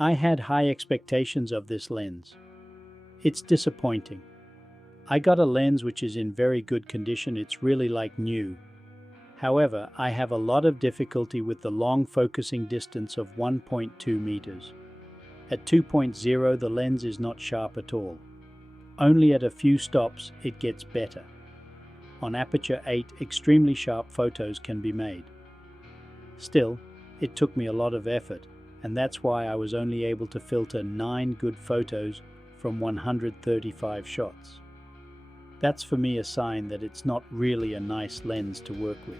I had high expectations of this lens. It's disappointing. I got a lens which is in very good condition, it's really like new. However, I have a lot of difficulty with the long focusing distance of 1.2 meters. At 2.0 the lens is not sharp at all. Only at a few stops it gets better. On aperture 8 extremely sharp photos can be made. Still, it took me a lot of effort, and that's why I was only able to filter 9 good photos from 135 shots. That's for me a sign that it's not really a nice lens to work with.